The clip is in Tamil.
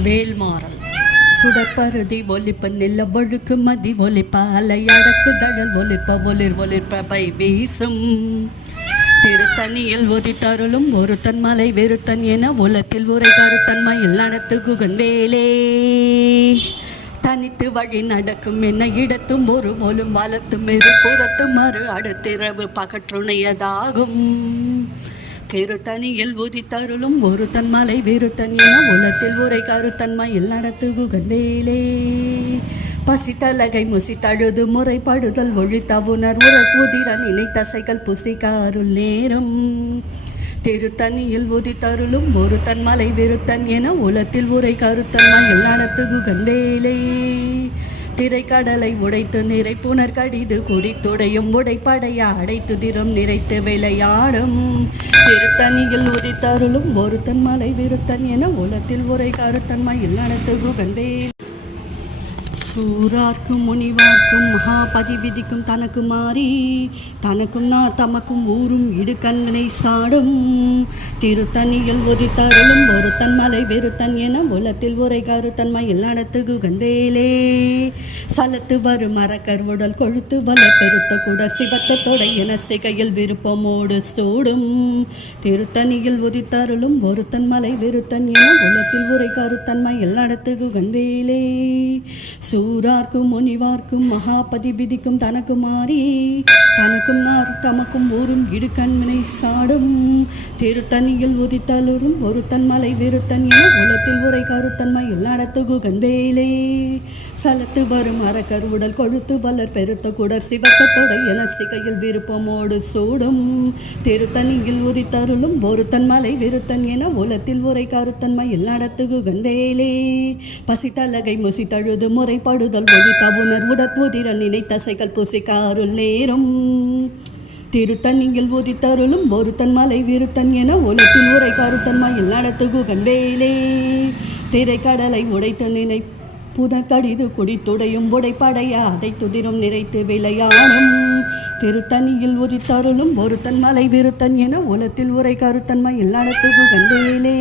வேல்மாறல் சுடற்பருதி ஒலிப்ப நில ஒழுக்கு மதி ஒலிப்ப அலையடக்கு தடல் ஒலிப்ப ஒளிர்ப்ப பை வீசும் திருத்தனியில் ஒதித்தருளும் ஒருத்தன் மலை வெறுத்தன் என உலத்தில் உரை கருத்தன்மையில் நடத்து குகன் வேலே தனித்து வழி நடக்கும் என்ன இடத்தும் ஒரு போலும் வளத்தும் புறத்து மறு அடுத்திரவு பகற்றுணையதாகும் திருத்தனியில் உதித்தருளும் ஒருத்தன் மலை விருத்தன் என உலத்தில் உரை கருத்தன்மையில் நடத்து குகன் வேலே பசித்தலகை முசித்தழுது முறைப்படுதல் ஒழித்தவுணர் உதிர நினைத்தசைகள் புசிக்காருள் நேரம் திருத்தனியில் உதித்தருளும் ஒருத்தன் மலை விருத்தன் என உலத்தில் உரை கருத்தன்மையில் நடத்து குகன் வேலே திரைக்கடலை உடைத்து நிறை புனர் கடிது குடித்துடையும் உடைப்படைய அடைத்து திறம் நிறைத்து விளையாடும் திருத்தனியில் உதித்தருளும் ஒருத்தன் மலை விருத்தன் என உலத்தில் உரை கருத்தன்மையில் நடத்து குகன் வேலே சூரார்க்கும் முனிவார்க்கும் மகாபதி விதிக்கும் தனக்கு மாறி தனக்கும் நான் தமக்கும் ஊரும் இடுக்கண்வினை சாடும் திருத்தனியில் உதித்தருளும் ஒருத்தன் மலை வெறுத்தன் என உலத்தில் உரை கருத்தன்மையில் நடத்து குகன் வேலே சலத்து வரும் மரக்கர் உடல் கொழுத்து வல பெருத்த குடர் சிவத்த தொடை என சிகையில் விருப்பமோடு சூடும் திருத்தனியில் உதித்தருளும் ஒருத்தன் மலை வெறுத்தன் என உலத்தில் உரை கருத்தன்மையில் நடத்து குகன் வேலே சூரார்க்கும் முனிவார்க்கும் மகாபதி விதிக்கும் தனக்கு மாறி தனக்கும் நார் தமக்கும் ஊரும் இடுக்கண்வினை சாடும் திருத்தனியில் உதித்தலுறும் ஒருத்தன் மலை விருத்தன் என உலத்தில் உரை கருத்தன்மையில் நடத்து குகன் வேலே சலத்து வரும் அரக்கர் உடல் கொழுத்து வளர் பெருத்த குடர் சிவத்த தொடை என சிகையில் விருப்பமோடு சூடும் திருத்தனியில் உதித்தருளும் ஒருத்தன் மலை விருத்தன் என உலத்தில் உரை கருத்தன்மையில் நடத்து குகன் வேலே பசித்தலகை முசித்தழுது முறைப்படுதல் ஒழித்தவுணர் உடற்முதிர நினைத்தசைகள் புசிக்காருள் நேரும் திருத்தனியில் உதித்தருளும் ஒருத்தன் மலை விருத்தன் என உலத்தில் உரை கருத்தன்மையில் நடத்து குகன் வேலே திரைக்கடலை உடைத்து நினை புனர்கடிது குடித்துடையும் உடைப்படைய அதை துதிரும் நிறைத்து விளையாடும் திருத்தனியில் உதித்தருளும் ஒருத்தன் மலை விருத்தன் என உலத்தில் உரை கருத்தன்மையில் நடத்து குகன் வேலே